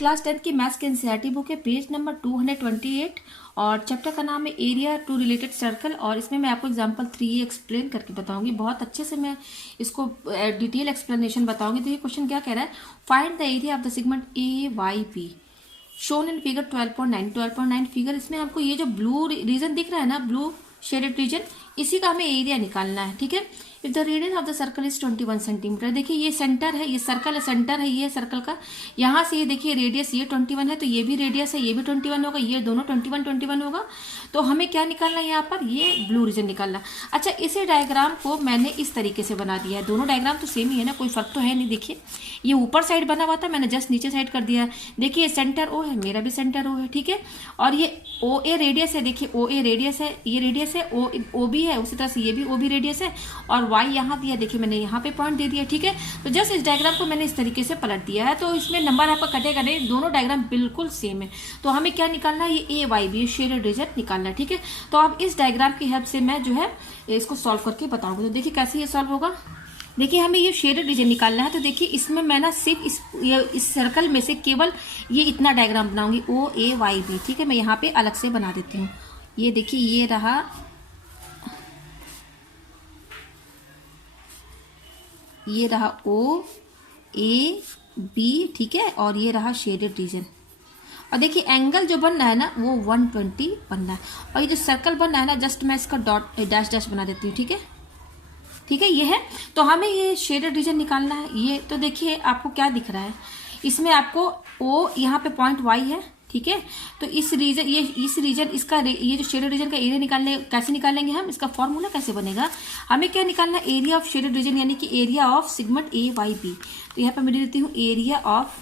Class 10 की maths की NCERT book है, पेज नंबर 228 और चैप्टर का नाम है एरिया टू रिलेटेड सर्कल। और इसमें मैं आपको एग्जांपल 3 एक्सप्लेन करके बताऊंगी, बहुत अच्छे से मैं इसको डिटेल एक्सप्लेनेशन बताऊंगी। तो ये क्वेश्चन क्या कह रहा है, find the area of the segment A Y P shown in figure 12.9 figure. इसमें आपको ये जो ब्लू रीजन दिख रहा है ना, ब्लू शेडेड रीजन, इसी का हमें एरिया निकालना है। ठीक है, if the radius of the circle is 21 centimetre. देखिए ये सेंटर है, ये सर्कल है, सेंटर है ये सर्कल का। यहाँ से ये देखिए रेडियस ये 21 है, तो ये भी रेडियस है, ये भी 21 होगा, ये दोनों 21 होगा। तो हमें क्या निकालना है यहाँ पर, ये ब्लू रीजन निकालना। अच्छा, इसी डायग्राम को मैंने इस तरीके से बना दिया है, दोनों डायग्राम तो सेम ही है ना, कोई फर्क तो है नहीं। देखिए ये ऊपर साइड बना हुआ था, मैंने जस्ट नीचे साइड कर दिया है। देखिए सेंटर ओ है, मेरा भी सेंटर ओ है। ठीक है, और ये ओ ए रेडियस है, देखिए ओ ए रेडियस है, ये रेडियस है, ओ बी है, उसी तरह से ये भी ओ बी रेडियस है, और वाई यहाँ दिया, देखिए मैंने यहाँ पे पॉइंट दे दिया। ठीक है, तो जस्ट इस डायग्राम को मैंने इस तरीके से पलट दिया है, तो इसमें नंबर आपका कटेगा नहीं, दोनों डायग्राम बिल्कुल सेम है। तो हमें क्या निकालना है, ये ए वाई बी शेडेड रीजन निकालना है। ठीक है, तो अब इस डायग्राम की हेल्प से मैं जो है इसको सॉल्व करके बताऊंगी। तो देखिए कैसे ये सॉल्व होगा। देखिए हमें ये शेडेड रीजन निकालना है, तो देखिए इसमें मैं ना सिर्फ इस सर्कल में से केवल ये इतना डायग्राम बनाऊंगी, ओ ए वाई बी। ठीक है, मैं यहाँ पे अलग से बना देती हूँ। ये देखिए ये रहा, ये रहा ओ ए बी। ठीक है, और ये रहा शेडेड रीजन। और देखिए एंगल जो बन रहा है ना वो 120 बन रहा है, और ये जो सर्कल बन रहा है ना, जस्ट मैं इसका डॉट डैश डैश बना देती हूँ। ठीक है, ठीक है, ये है। तो हमें ये शेडेड रीजन निकालना है। ये तो देखिए आपको क्या दिख रहा है, इसमें आपको ओ यहाँ पे पॉइंट वाई है। ठीक है, तो इस रीजन इसका ये जो शेडेड रीजन का एरिया निकालने कैसे निकालेंगे हम, इसका फॉर्मूला कैसे बनेगा। हमें क्या निकालना है, एरिया ऑफ शेडेड रीजन यानी कि area of segment A Y B. तो यहाँ पे मैं देती हूँ area of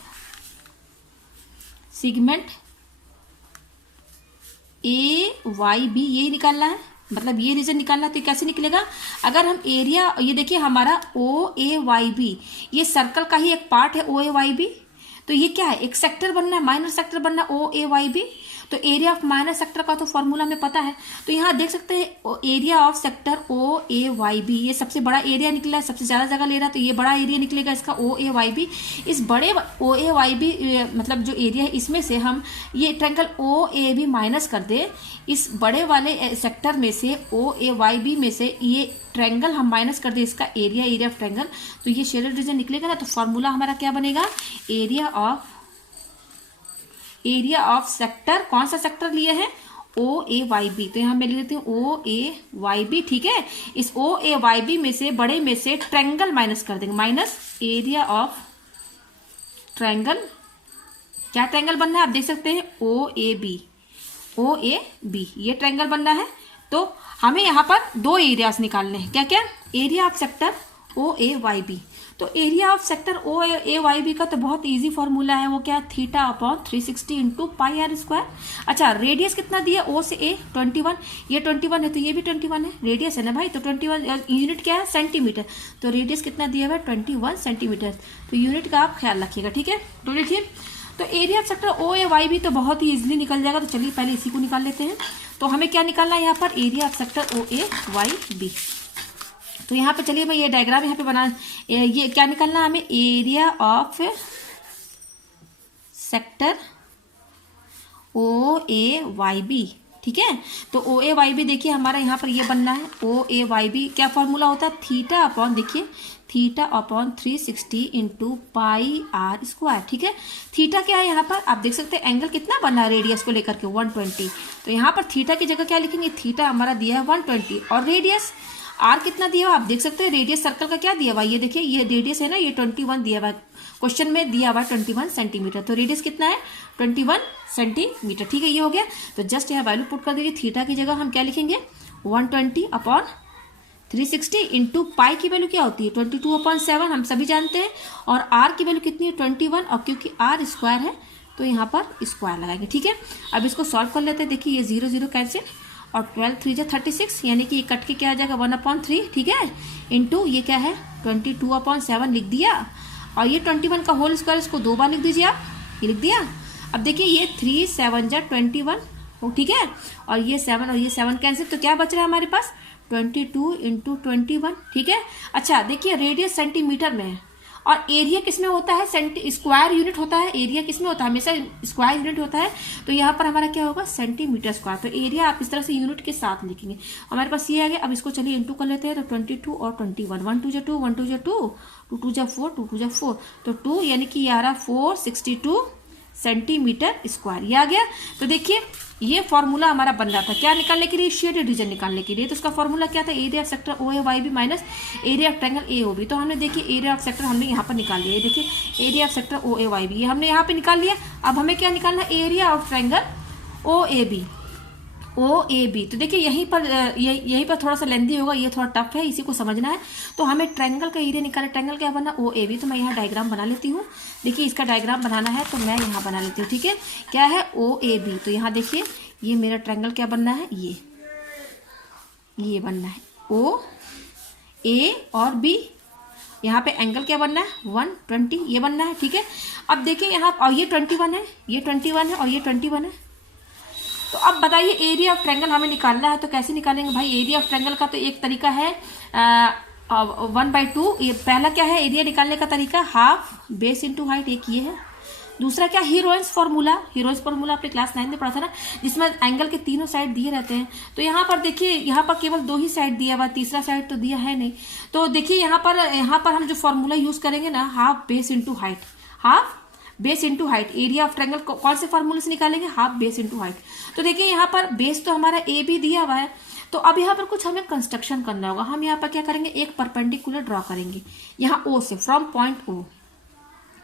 segment A Y B, यही निकालना है, मतलब ये रीजन निकालना है। तो कैसे निकलेगा, अगर हम एरिया, ये देखिए हमारा ओ ए वाई बी, ये सर्कल का ही एक पार्ट है ओ ए वाई बी। तो ये क्या है, एक सेक्टर बनना है, माइनर सेक्टर बनना है ओ ए वाई बी। तो एरिया ऑफ माइनर सेक्टर का तो फॉर्मूला हमें पता है। तो यहाँ देख सकते हैं area of sector O A Y B, ये सबसे बड़ा एरिया निकला है, सबसे ज्यादा जगह ले रहा है, तो ये बड़ा एरिया निकलेगा इसका ओ ए वाई बी। इस बड़े ओ ए वाई बी मतलब जो एरिया है, इसमें से हम ये triangle O A B minus कर दे, इस बड़े वाले सेक्टर में से ओ ए वाई बी में से ये ट्रायंगल हम माइनस कर दे, इसका एरिया ऑफ ट्रायंगल। तो ये शेडेड रीजन निकलेगा ना, तो फॉर्मूला हमारा क्या बनेगा, एरिया ऑफ सेक्टर, कौन सा सेक्टर लिए हैं, ओ ए वाई बी। तो यहाँ मैं लिख देती हूँ ओ ए वाई बी। ठीक है, इस ओ ए वाई बी में से बड़े में से ट्रायंगल माइनस कर देंगे, माइनस एरिया ऑफ ट्रायंगल। क्या ट्रायंगल बनना है, आप देख सकते हैं O A B, O A B, ये ट्रायंगल बनना है। तो हमें यहाँ पर दो एरियाज निकालने हैं, क्या क्या, area of sector O A Y B. तो area of sector O A Y B का तो बहुत इजी फॉर्मूला है, वो क्या, theta upon 360 into pi r square. अच्छा, रेडियस कितना दिया ओ से ए 21, ये 21 है तो ये भी 21 है, रेडियस है ना भाई। तो 21 यूनिट क्या है, सेंटीमीटर। तो रेडियस कितना दिया हुआ है, 21 सेंटीमीटर। तो यूनिट का आप ख्याल रखिएगा। ठीक है, तो देखिए तो area of sector O A Y B तो बहुत ही इजीली निकल जाएगा। तो चलिए पहले इसी को निकाल लेते हैं। तो हमें क्या निकालना है यहाँ पर, area of sector O A Y B. तो यहाँ पे चलिए मैं ये डायग्राम यहाँ पे बना, ये क्या निकालना है हमें, area of sector O A Y B. ठीक है, तो ओ ए वाई बी देखिए हमारा यहाँ पर ये बनना है, ओ ए वाई बी क्या फॉर्मूला होता है, थीटा अपॉन, देखिए theta upon 360 into pi r square. ठीक है, थीटा क्या है यहाँ पर, आप देख सकते हैं एंगल कितना बना है रेडियस को लेकर के 120। तो यहाँ पर थीटा की जगह क्या लिखेंगे, थीटा हमारा दिया है 120, और रेडियस आर कितना दिया हुआ आप देख सकते हैं, रेडियस सर्कल का क्या दिया हुआ, ये देखिए ये रेडियस है ना, ये 21 दिया हुआ, क्वेश्चन में दिया हुआ 21 सेंटीमीटर। तो रेडियस कितना है, 21 सेंटीमीटर। ठीक है, ये हो गया। तो जस्ट यहाँ वैल्यू पुट कर दीजिए, थीटा की जगह हम क्या लिखेंगे, 120 अपॉन 360 इंटू पाई की वैल्यू क्या होती है, 22/7 हम सभी जानते हैं, और आर की वैल्यू कितनी है 21, और क्योंकि आर स्क्वायर है तो यहाँ पर स्क्वायर लगाएंगे। ठीक है, अब इसको सॉल्व कर लेते हैं। देखिए ये 0 0 कैंसिल, और 12 3 जा 36, यानी कि ये कट के क्या आ जाएगा 1/3। ठीक है, इंटू ये क्या है 22/7 लिख दिया, और ये 21 का होल स्क्वायर, इसको 2 बार लिख दीजिए आप, ये लिख दिया। अब देखिए ये 3 7 जा 21, ठीक है, और ये 7 और ये 7 कैंसिल, तो क्या बच रहा है हमारे पास 22 इंटू 21। ठीक है, अच्छा देखिए रेडियस सेंटीमीटर में है, और एरिया किसमें होता है, स्क्वायर यूनिट होता है, एरिया किसमें होता है, हमेशा स्क्वायर यूनिट होता है। तो यहाँ पर हमारा क्या होगा, सेंटीमीटर स्क्वायर। तो एरिया आप इस तरह से यूनिट के साथ लिखेंगे। हमारे पास ये आ गया। अब इसको चलिए इंटू कर लेते हैं। तो 22 और 21, 1 2 2, 1 2 2, 2 2 4, 2 2 4, तो 2 यानी कि ये आ रहा 462 सेंटीमीटर स्क्वायर, ये आ गया। तो देखिए ये फॉर्मूला हमारा बन रहा था क्या निकालने के लिए, शेडेड रीजन निकालने के लिए। तो उसका फॉर्मूला क्या था, area of sector O A Y B minus area of triangle A O B. तो हमने देखिए एरिया ऑफ सेक्टर हमने यहाँ पर निकाल लिया। देखिए area of sector O A Y B ये हमने यहाँ पे निकाल लिया। अब हमें क्या निकालना है, area of triangle O A B, O A B. तो देखिए यहीं पर थोड़ा सा लेंदी होगा, ये थोड़ा टफ है, इसी को समझना है। तो हमें ट्रायंगल का एरिया निकालना, ट्रायंगल क्या बना, ओ ए बी। तो मैं यहाँ डायग्राम बना लेती हूँ। देखिए इसका डायग्राम बनाना है तो मैं यहाँ बना लेती हूँ, ठीक है। क्या है, ओ ए बी। तो यहाँ देखिए ये मेरा ट्रायंगल क्या बनना है, ये बनना है ओ ए और बी। यहाँ पे एंगल क्या बनना है, 120 ये बनना है, ठीक है। अब देखिए यहाँ और ये 21 है, ये 21 है और ये 21 है। तो अब बताइए एरिया ऑफ ट्रायंगल हमें निकालना है तो कैसे निकालेंगे भाई। एरिया ऑफ ट्रायंगल का तो एक तरीका है 1/2। ये पहला क्या है एरिया निकालने का तरीका, हाफ बेस इंटू हाइट, एक ये है। दूसरा क्या, हीरोइंस फॉर्मूला। हीरोइंस फॉर्मूला आपने क्लास 9 में पढ़ा था ना, जिसमें एंगल के तीनों साइड दिए रहते हैं। तो यहाँ पर देखिए यहाँ पर केवल 2 ही साइड दिया हुआ, तीसरा साइड तो दिया है नहीं। तो देखिए यहाँ पर हम जो फॉर्मूला यूज करेंगे ना, half base into height, half base into height. Area of triangle कौन से फॉर्मूले से निकालेंगे, हाफ बेस इंटू हाइट। तो देखिए यहाँ पर बेस तो हमारा ए बी दिया हुआ है। तो अब यहाँ पर कुछ हमें कंस्ट्रक्शन करना होगा। हम यहाँ पर क्या करेंगे, एक परपेंडिकुलर ड्रॉ करेंगे यहाँ ओ से, फ्रॉम पॉइंट ओ।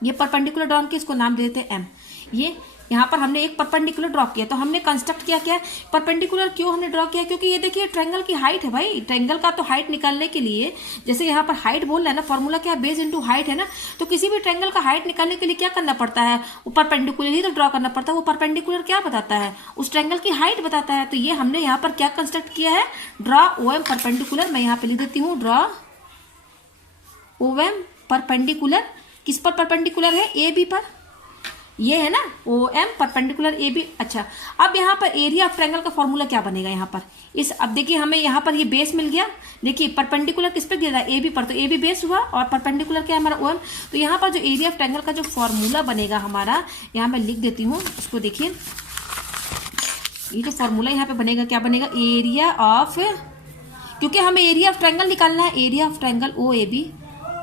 ये परपेंडिकुलर ड्रॉ के इसको नाम दे देते हैं एम। ये यहाँ पर हमने एक परपेंडिकुलर ड्रॉ किया। तो हमने कंस्ट्रक्ट किया क्या, परपेंडिकुलर क्यों हमने ड्रॉ किया, क्योंकि ये देखिए ट्रायंगल की हाइट है भाई। ट्रायंगल का तो हाइट निकालने के लिए, जैसे यहाँ पर हाइट बोल रहा है ना, फॉर्मूला क्या है, बेस इंटू हाइट है ना। तो किसी भी ट्रायंगल का हाइट निकालने के लिए क्या करना पड़ता है, वो परपेंडिकुलर ही तो ड्रॉ करना पड़ता है। वो परपेंडिकुलर क्या बताता है, उस ट्रायंगल की हाइट बताता है। तो ये हमने यहाँ पर क्या कंस्ट्रक्ट किया है, ड्रॉ ओ एम परपेंडिकुलर। मैं यहाँ पे लिख देती हूँ, ड्रॉ ओ एम परपेंडिकुलर। किस पर परपेंडिकुलर है, ए बी पर। ये है ना O M perpendicular A B. अच्छा अब यहाँ पर एरिया ऑफ ट्रायंगल का फॉर्मूला क्या बनेगा यहाँ पर, इस अब देखिए हमें यहाँ पर ये बेस मिल गया। देखिए परपेंडिकुलर किस पे गिर रहा है, ए बी पर। तो ए बी बेस हुआ और परपेंडिकुलर क्या है हमारा ओ एम। तो यहाँ पर जो एरिया ऑफ ट्रायंगल का जो फॉर्मूला बनेगा हमारा, यहाँ मैं लिख देती हूँ इसको। देखिए ये जो फॉर्मूला यहाँ पे बनेगा, क्या बनेगा, एरिया ऑफ, क्योंकि हमें एरिया ऑफ ट्रायंगल निकालना है, area of triangle O A B,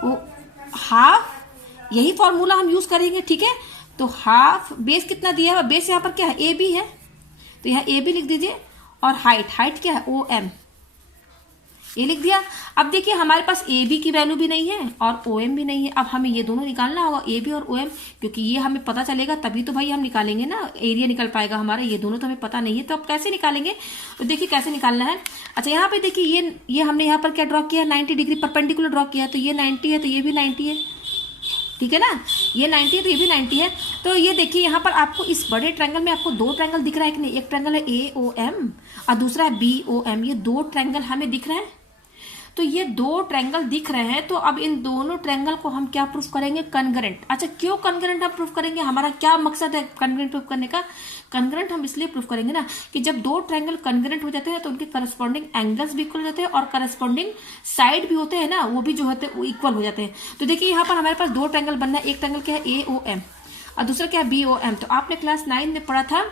O half, यही फॉर्मूला हम यूज करेंगे, ठीक है। तो हाफ बेस कितना दिया है, बेस यहाँ पर क्या है, ए बी है। तो यहाँ ए बी लिख दीजिए और हाइट क्या है, ओ एम, ये लिख दिया। अब देखिए हमारे पास ए बी की वैल्यू भी नहीं है और ओ एम भी नहीं है। अब हमें ये दोनों निकालना होगा, ए बी और ओ एम, क्योंकि ये हमें पता चलेगा तभी तो भाई हम निकालेंगे ना, एरिया निकल पाएगा हमारा। ये दोनों तो हमें पता नहीं है, तो अब कैसे निकालेंगे, तो देखिए कैसे निकालना है। अच्छा यहाँ पे देखिए ये हमने यहाँ पर क्या ड्रॉ किया, 90 डिग्री परपेंडिकुलर ड्रॉ किया। तो ये 90 है तो ये भी 90 है, ठीक है ना। ये 90 है तो ये भी 90 है। तो ये देखिए यहाँ पर आपको इस बड़े ट्रायंगल में आपको 2 ट्रायंगल दिख रहा है कि नहीं, एक ट्रायंगल है ए ओ एम और दूसरा है बी ओ एम। ये 2 ट्रायंगल हमें दिख रहे हैं। तो ये 2 ट्रायंगल दिख रहे हैं। तो अब इन दोनों ट्रायंगल को हम क्या प्रूफ करेंगे, कनग्रेंट। अच्छा क्यों कनग्रेंट हम प्रूफ करेंगे, हमारा क्या मकसद है कनग्रेंट प्रूफ करने का। कनग्रेंट हम इसलिए प्रूफ करेंगे ना कि जब 2 ट्रायंगल कनग्रेंट हो जाते हैं तो उनके करस्पॉन्डिंग एंगल्स भी इक्वल हो जाते हैं और करस्पॉन्डिंग साइड भी होते हैं ना, वो भी जो होते हैं वो इक्वल हो जाते हैं। तो देखिए यहाँ पर हमारे पास 2 ट्रायंगल बनना है। एक ट्रायंगल क्या है, ए ओ एम, और दूसरा क्या है, बी ओ एम। तो आपने क्लास 9 में पढ़ा था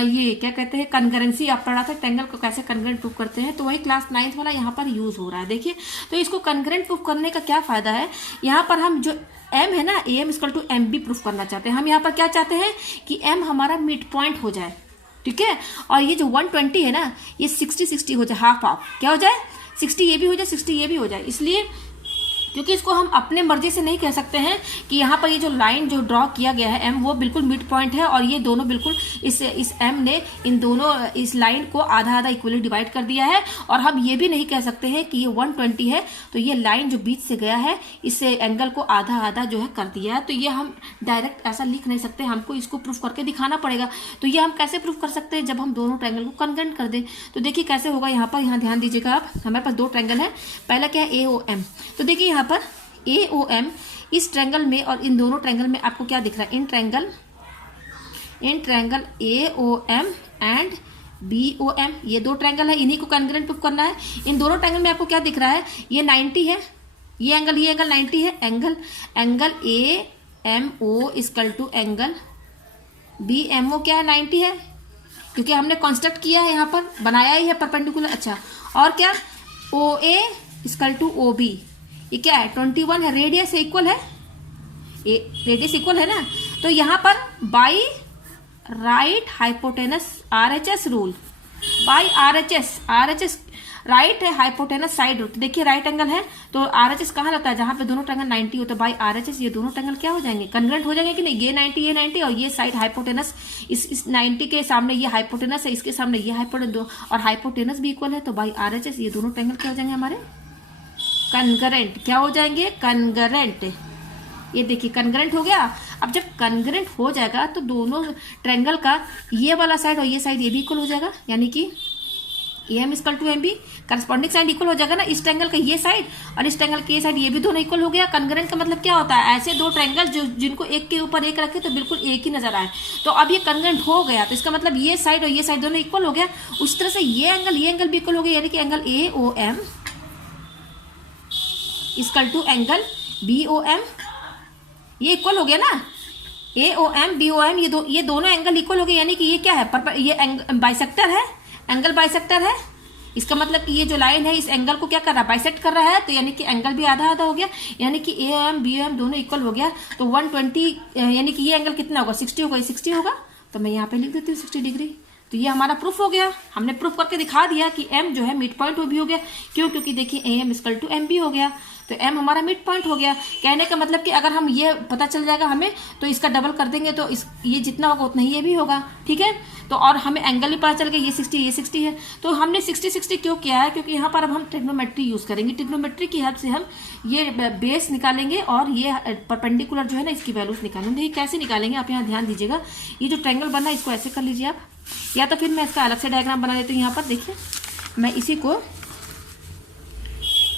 ये क्या कहते हैं, कनकरेंसी आप पढ़ा था, ट्रायंगल को कैसे कनग्रेंट प्रूफ करते हैं। तो वही क्लास 9 वाला यहाँ पर यूज हो रहा है। देखिए तो इसको कनग्रेंट प्रूफ करने का क्या फायदा है, यहाँ पर हम जो एम है ना, A M equal to M B proof करना चाहते हैं। हम यहाँ पर क्या चाहते हैं कि एम हमारा मिड पॉइंट हो जाए, ठीक है। और ये जो 120 है ना, ये 60-60 हो जाए, हाफ हाफ क्या हो जाए, 60 ये भी हो जाए 60 ये भी हो जाए। इसलिए क्योंकि इसको हम अपने मर्जी से नहीं कह सकते हैं कि यहाँ पर ये जो लाइन जो ड्रॉ किया गया है एम, वो बिल्कुल मिड पॉइंट है और ये दोनों बिल्कुल इस एम ने इन दोनों इस लाइन को आधा आधा इक्वली डिवाइड कर दिया है। और हम ये भी नहीं कह सकते हैं कि ये 120 है तो ये लाइन जो बीच से गया है इससे एंगल को आधा आधा जो है कर दिया है। तो ये हम डायरेक्ट ऐसा लिख नहीं सकते, हमको इसको प्रूफ करके दिखाना पड़ेगा। तो ये हम कैसे प्रूफ कर सकते हैं, जब हम दोनों ट्रायंगल को कनग्रेंट कर दें। तो देखिए कैसे होगा, यहाँ पर यहाँ ध्यान दीजिएगा आप, हमारे पास 2 ट्रायंगल है। पहला क्या है, ए ओ एम। तो देखिए यहाँ पर ए ओ एम, इस ट्रायंगल में और इन दोनों ट्रायंगल में आपको क्या दिख रहा है, in triangle A O M and B O M, ये 2 ट्रायंगल है, इन्हीं को कनग्रेंट प्रूफ करना है। इन दोनों ट्रायंगल में आपको क्या दिख रहा है, ये 90 है ये एंगल 90 है। Angle A M O equal to angle B M O क्या है 90 है, क्योंकि हमने कंस्ट्रक्ट किया है, यहाँ पर बनाया ही है परपेंडिकुलर। अच्छा, और क्या, ओ ए इक्वल टू ओ बी, ये क्या है 21 है, रेडियस इक्वल है, रेडियस इक्वल है ना। तो यहाँ पर by right hypotenuse RHS rule, by RHS right है हाइपोटेनस साइड रूल। तो देखिए राइट एंगल है तो RHS कहाँ रहता है, जहां पे दोनों ट्रायंगल 90 हो, तो बाई RHS ये दोनों ट्रायंगल क्या हो जाएंगे, कन्ग्रेंट हो जाएंगे कि नहीं। ये 90 और ये साइड हाइपोटेनस, इस 90 के सामने ये हाइपोटेनस है, इसके सामने ये हाइपोटेनस, और हाइपोटेनस भी इक्वल है, तो बाई RHS ये दोनों ट्रायंगल क्या हो जाएंगे हमारे, कन्ग्रेंट। क्या हो जाएंगे, कन्ग्रेंट। ये देखिए कन्ग्रेंट हो गया। अब जब कन्ग्रेंट हो जाएगा तो दोनों ट्रायंगल का ये वाला साइड और ये साइड ये भी इक्वल हो जाएगा, यानी कि AM equal to MB, corresponding side equal हो जाएगा ना। इस ट्रायंगल का ये साइड और इस ट्रायंगल के ये साइड ये भी दोनों इक्वल हो गया। कन्ग्रेंट का मतलब क्या होता है, ऐसे दो ट्रायंगल जो जिनको एक के ऊपर एक रखे तो बिल्कुल एक ही नजर आए। तो अब ये कन्ग्रेंट हो गया, तो इसका मतलब ये साइड और ये साइड दोनों इक्वल हो गया। उस तरह से ये एंगल भी इक्वल हो गया, यानी कि angle AOM equal to angle BOM, ये इक्वल हो गया ना। AOM BOM ये दोनों एंगल इक्वल हो गए, यानी कि ये क्या है, ये बाइसेक्टर है, एंगल बाइसेक्टर है। इसका मतलब कि ये जो लाइन है इस एंगल को क्या कर रहा है, बाइसेक्ट कर रहा है, तो यानी कि एंगल भी आधा आधा हो गया, यानी कि AOM BOM दोनों इक्वल हो गया। तो 120 यानी कि ये एंगल कितना होगा, 60 होगा, 60 होगा। तो मैं यहाँ पे लिख देती हूँ 60 डिग्री। तो ये हमारा प्रूफ हो गया, हमने प्रूफ करके दिखा दिया कि M जो है मिड पॉइंट वो भी हो गया। क्यों, क्योंकि देखिए AM इक्वल टू MB हो गया, तो M हमारा मिड पॉइंट हो गया। कहने का मतलब कि अगर हम ये पता चल जाएगा हमें, तो इसका डबल कर देंगे तो ये जितना होगा उतना ही ये भी होगा, ठीक है। तो और हमें एंगल भी पता चल गया, ये 60 है। तो हमने 60 क्यों किया है, क्योंकि यहाँ पर अब हम ट्रिग्नोमेट्री यूज करेंगे। ट्रिग्नोमेट्री की हेल्प से हम ये बेस निकालेंगे और ये परपेंडिकुलर जो है ना इसकी वैल्यूज निकालेंगे। ये कैसे निकालेंगे आप यहाँ ध्यान दीजिएगा। ये जो ट्रायंगल बना है इसको ऐसे कर लीजिए आप, या तो फिर मैं इसका अलग से डायग्राम बना देती हूँ। यहाँ पर देखिए मैं इसी को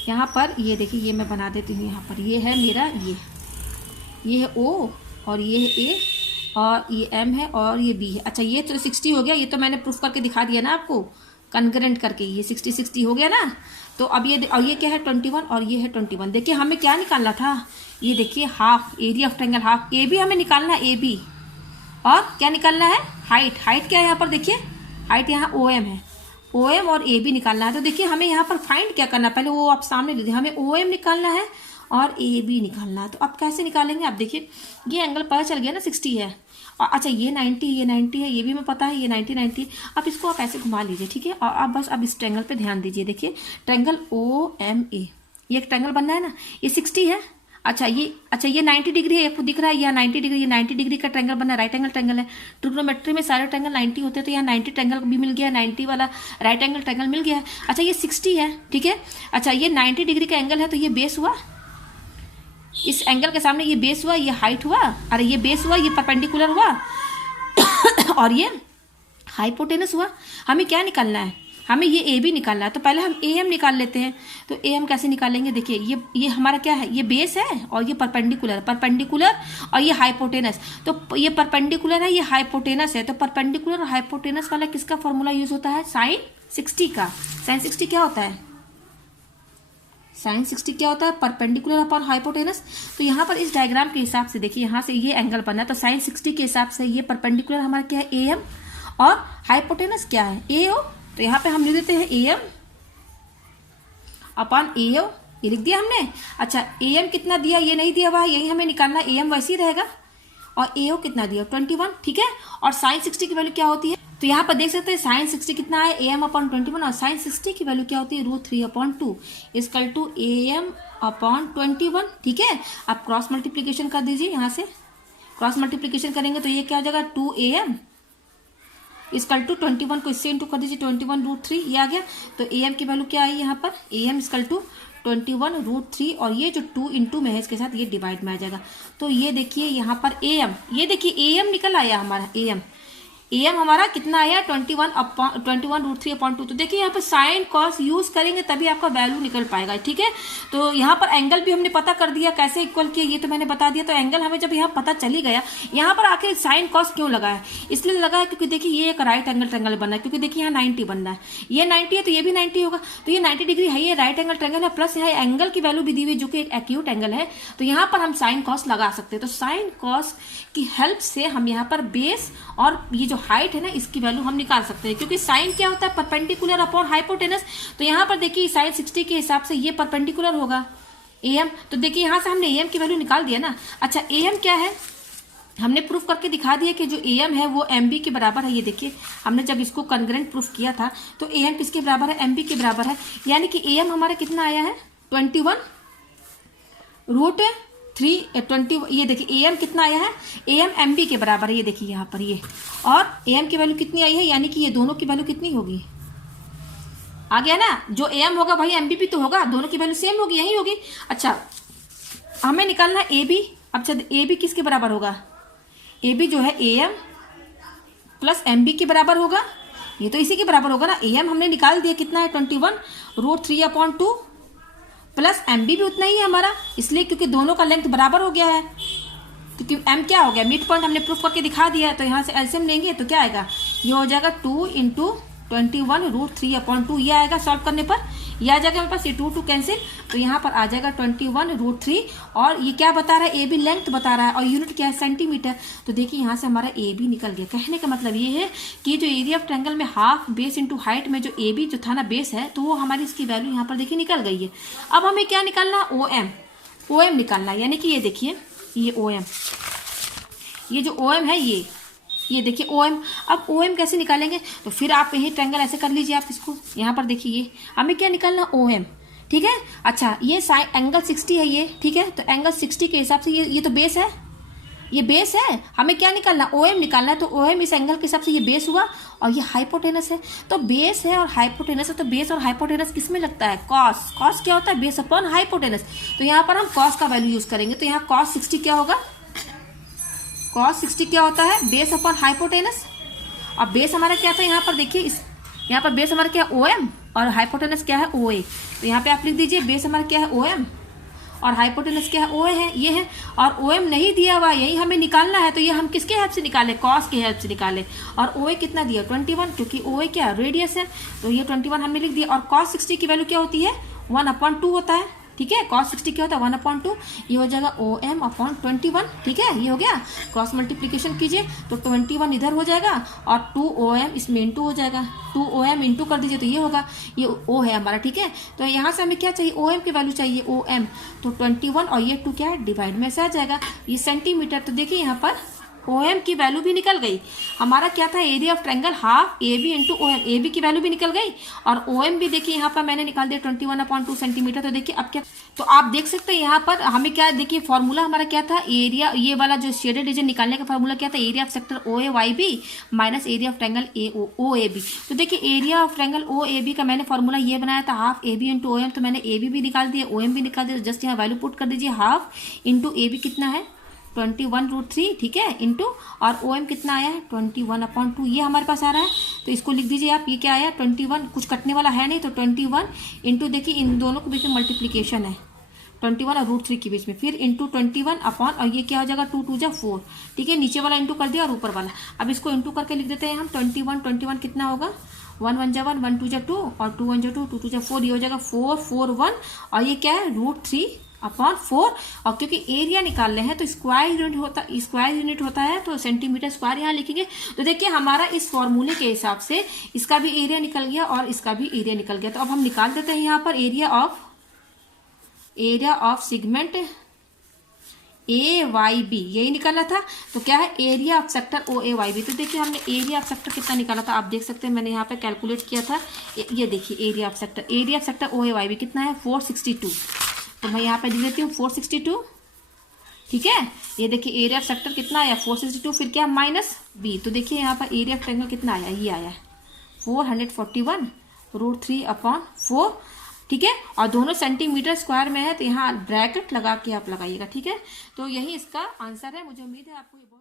यहाँ पर ये देखिए ये मैं बना देती हूँ। यहाँ पर ये है मेरा ये है O और ये है A और ये M है और ये B है। अच्छा ये तो 60 हो गया, ये तो मैंने प्रूफ करके दिखा दिया ना आपको कन्करेंट करके, ये 60 हो गया ना। तो अब ये क्या है 21 और ये है 21। देखिए हमें क्या निकालना था, ये देखिए half area of triangle, half AB हमें निकालना है AB, और क्या निकालना है हाइट क्या है यहाँ पर देखिए, हाइट यहाँ OM है, OM और AB निकालना है। तो देखिए हमें यहाँ पर फाइंड क्या करना है, पहले वो आप सामने लीजिए, हमें OM निकालना है और AB निकालना है। तो अब कैसे निकालेंगे, आप देखिए ये एंगल पता चल गया ना 60 है, और अच्छा ये 90 है, ये भी मैं पता है ये 90। अब इसको आप ऐसे घुमा लीजिए, ठीक है। और आप बस अब इस ट्रायंगल पे ध्यान दीजिए, देखिए ट्रायंगल OMA, ये एक ट्रायंगल बनना है ना, ये 60 है। अच्छा ये 90 डिग्री है, आपको दिख रहा है, यहाँ 90 डिग्री, ये 90 डिग्री का ट्रायंगल बना है, राइट एंगल ट्रायंगल है। ट्रिग्नोमेट्री में सारे ट्रायंगल 90 होते हैं, तो यहाँ 90 ट्रायंगल भी मिल गया, 90 वाला राइट एंगल ट्रायंगल मिल गया है। अच्छा ये 60 है, ठीक है। अच्छा ये 90 डिग्री का एंगल है, तो ये बेस हुआ, इस एंगल के सामने ये बेस हुआ, ये हाइट हुआ, अरे ये बेस हुआ, ये परपेंडिकुलर हुआ और ये हाइपोटेनस हुआ। हमें क्या निकालना है, हमें ये AB निकालना है। तो पहले हम AM निकाल लेते हैं। तो AM कैसे निकालेंगे, देखिए ये हमारा क्या है, ये बेस है और ये परपेंडिकुलर और ये हाइपोटेनस। तो ये परपेंडिकुलर है, ये हाइपोटेनस है, तो परपेंडिकुलर और हाइपोटेनस वाला किसका फॉर्मूला यूज होता है, sin 60 का। sin 60 क्या होता है, sin 60 क्या होता है, परपेंडिकुलर अपॉन हाइपोटेनस। तो यहाँ पर इस डायग्राम के हिसाब से देखिए यहाँ से ये एंगल बना, तो sin 60 के हिसाब से ये परपेंडिकुलर हमारा क्या है AM और हाइपोटेनस क्या है AO। तो यहाँ पे हम लिख देते हैं AM अपॉन AO, ये लिख दिया हमने। अच्छा AM कितना दिया, ये नहीं दिया हुआ है, यही हमें निकालना, AM वैसे ही रहेगा, और AO कितना दिया 21, ठीक है। और sin 60 की वैल्यू क्या होती है, तो यहाँ पर देख सकते हैं sin 60 कितना है AM अपॉन 21, और sin 60 की वैल्यू क्या होती है √3/2 इक्वल टू AM अपॉन 21, ठीक है। आप क्रॉस मल्टीप्लीकेशन कर दीजिए, यहाँ से क्रॉस मल्टीप्लीकेशन करेंगे तो ये क्या हो जाएगा 2AM इक्वल टू 21 को इससे इंटू कर दीजिए, 21√3 ये आ गया। तो AM की वैल्यू क्या आई यहाँ पर, AM इक्वल टू 21√3, और ये जो 2 इंटू में है इसके साथ ये डिवाइड में आ जाएगा। तो ये देखिए यहाँ पर AM, ये देखिए AM निकल आया हमारा, AM AM हमारा कितना आया 21√3/2। तो देखिए यहाँ पे साइन कॉस यूज करेंगे तभी आपका वैल्यू निकल पाएगा, ठीक है। तो यहाँ पर एंगल भी हमने पता कर दिया, कैसे इक्वल किया ये तो मैंने बता दिया। तो एंगल हमें जब यहाँ पता चली गया, यहाँ पर आके साइन कॉस क्यों लगा है, इसलिए लगा है क्योंकि देखिए ये एक राइट एंगल ट्रायंगल बनना है, क्योंकि देखिए यहाँ 90 बनना है, ये 90 है तो ये भी 90 होगा, तो ये 90 डिग्री है, ये राइट एंगल ट्रायंगल है, प्लस यहाँ एंगल की वैल्यू भी दी हुई जो कि एक एक्यूट एंगल है, तो यहाँ पर हम साइन कॉस लगा सकते हैं। तो साइन कॉस की हेल्प से हम यहाँ पर बेस और ये जो हाइट है ना इसकी वैल्यू हम निकाल सकते हैं, क्योंकि साइन क्या होता है परपेंडिकुलर अपॉन हाइपोटेनस। तो यहाँ पर देखिए साइन 60 के हिसाब से ये परपेंडिकुलर होगा AM, तो देखिए यहाँ से हमने AM की वैल्यू निकाल दिया ना। अच्छा AM क्या है, हमने प्रूफ करके दिखा दिया कि जो AM है वो MB के बराबर है। ये देखिए हमने जब इसको कॉन्ग्रुएंट प्रूफ किया था तो AM किसके बराबर है, MB के बराबर है, यानी कि AM हमारा कितना आया है 21√320। ये देखिए AM कितना आया है, AM MB के बराबर है, ये देखिए यहाँ पर ये, और AM की वैल्यू कितनी आई है, यानी कि ये दोनों की वैल्यू कितनी होगी, आ गया ना, जो AM होगा वही MB भी तो होगा, दोनों की वैल्यू सेम होगी, यही होगी। अच्छा हमें निकालना है AB। अब AB किसके बराबर होगा, AB जो है AM प्लस MB के बराबर होगा, ये तो इसी के बराबर होगा ना। AM हमने निकाल दिया कितना है 21√3/2 प्लस MB भी उतना ही है हमारा, इसलिए क्योंकि दोनों का लेंथ बराबर हो गया है, क्योंकि M क्या हो गया मिड पॉइंट हमने प्रूफ करके दिखा दिया है। तो यहाँ से एलसीएम लेंगे तो क्या आएगा, ये हो जाएगा 2 × 21√3/2, ये आएगा सॉल्व करने पर, ये आ जाएगा मेरे पास, ये 2 कैंसिल, तो यहाँ पर आ जाएगा 21√3। और ये क्या बता रहा है, AB लेंथ बता रहा है और यूनिट क्या है सेंटीमीटर। तो देखिए यहाँ से हमारा AB निकल गया। कहने का मतलब ये है कि जो एरिया ऑफ ट्रायंगल में हाफ बेस इंटू हाइट में जो AB जो था ना बेस है, तो वो हमारी इसकी वैल्यू यहाँ पर देखिए निकल गई है। अब हमें क्या निकालना, OM निकालना, यानी कि ये देखिए ये OM, ये जो OM है ये देखिए OM। अब OM कैसे निकालेंगे, तो फिर आप यही ट्रायंगल ऐसे कर लीजिए, आप इसको यहाँ पर देखिए, ये हमें क्या निकालना OM, ठीक है। अच्छा ये एंगल 60 है ये, ठीक है, तो एंगल 60 के हिसाब से ये तो बेस है, ये बेस है, हमें क्या निकालना OM निकालना है। तो OM इस एंगल के हिसाब से ये बेस हुआ और ये हाइपोटेनस है, तो बेस है और हाइपोटेनस है, तो बेस और हाइपोटेनस किस में लगता है, कॉस क्या होता है, बेस अपॉन हाइपोटेनस। तो यहाँ पर हम कॉस का वैल्यू यूज करेंगे, तो यहाँ cos 60 क्या होगा, cos 60 क्या होता है, बेस अपॉन हाइपोटेनस। अब बेस हमारा क्या था, यहाँ पर देखिए यहाँ पर बेस हमारा क्या है OM और हाइपोटेनस क्या है OA। तो यहाँ पे आप लिख दीजिए बेस हमारा क्या है OM और हाइपोटेनस क्या है OA है, ये है। और OM नहीं दिया हुआ, यही हमें निकालना है, तो ये हम किसके हेल्प से निकाले, cos की हेल्प से निकाले। और OA कितना दिया 21, क्योंकि OA क्या रेडियस है, तो ये 21 हमने लिख दिया। और cos 60 की वैल्यू क्या होती है 1/2 होता है, ठीक है। cos 60 क्या होता है 1/2, ये हो जाएगा OM/21, ठीक है, ये हो गया। क्रॉस मल्टीप्लीकेशन कीजिए तो 21 इधर हो जाएगा और 2OM इसमें इंटू हो जाएगा, 2OM इंटू कर दीजिए तो ये होगा, ये O है हमारा, ठीक है। तो यहाँ से हमें क्या चाहिए, OM की वैल्यू चाहिए OM, तो 21 और ये 2 क्या है डिवाइड में से आ जाएगा, ये सेंटीमीटर। तो देखिए यहाँ पर OM की वैल्यू भी निकल गई। हमारा क्या था, area of triangle half AB into OM, AB की वैल्यू भी निकल गई और OM भी देखिए यहाँ पर मैंने निकाल दिया 21/2 सेंटीमीटर। तो देखिए अब क्या, तो आप देख सकते हैं यहाँ पर हमें क्या, देखिए फॉर्मूला हमारा क्या था, एरिया ये वाला जो शेडेड रीजन निकालने का फॉर्मूला क्या था, area of sector OAYB minus area of triangle OAB। तो देखिए एरिया ऑफ ट्रायंगल OAB का मैंने फॉर्मूला ये बनाया था हाफ AB इंटू OM, तो मैंने AB भी निकाल दिया OM भी निकाल दिया, जस्ट यहाँ वैल्यू पुट कर दीजिए, हाफ इंटू AB कितना है 21√3, ठीक है, इंटू और OM कितना आया है 21/2, ये हमारे पास आ रहा है। तो इसको लिख दीजिए आप, ये क्या आया 21, कुछ कटने वाला है नहीं, तो 21 इंटू देखिए इन दोनों के बीच में मल्टीप्लीकेशन है 21 और √3 के बीच में, फिर इंटू 21 अपॉन, और ये क्या हो जाएगा 2 2 4, ठीक है, नीचे वाला इंटू कर दिया और ऊपर वाला। अब इसको इंटू करके लिख देते हैं हम 21 कितना होगा 1 1 1 1 2 2 और 2 1 2 2 2 4, ये हो जाएगा 4 4 1 और ये क्या है √3/4। और क्योंकि एरिया निकाल रहे हैं तो स्क्वायर यूनिट होता है, तो सेंटीमीटर स्क्वायर यहाँ लिखेंगे। तो देखिए हमारा इस फॉर्मूले के हिसाब से इसका भी एरिया निकल गया और इसका भी एरिया निकल गया। तो अब हम निकाल देते हैं यहाँ पर एरिया ऑफ सेगमेंट AYB, यही निकालना था। तो क्या है एरिया ऑफ सेक्टर OAYB। तो देखिए हमने एरिया ऑफ सेक्टर कितना निकाला था, आप देख सकते हैं मैंने यहाँ पे कैलकुलेट किया था, ये देखिए एरिया ऑफ सेक्टर OAYB कितना है 462। तो मैं यहाँ पे लिख देती हूँ 462, ठीक है। ये देखिए एरिया ऑफ सेक्टर कितना आया 462, फिर क्या माइनस B। तो देखिए यहाँ पर एरिया ऑफ ट्रायंगल कितना आया, ये आया 441√3/4, ठीक है। और दोनों सेंटीमीटर स्क्वायर में है, तो यहाँ ब्रैकेट लगा के आप लगाइएगा, ठीक है। तो यही इसका आंसर है। मुझे उम्मीद है आपको ये बहुत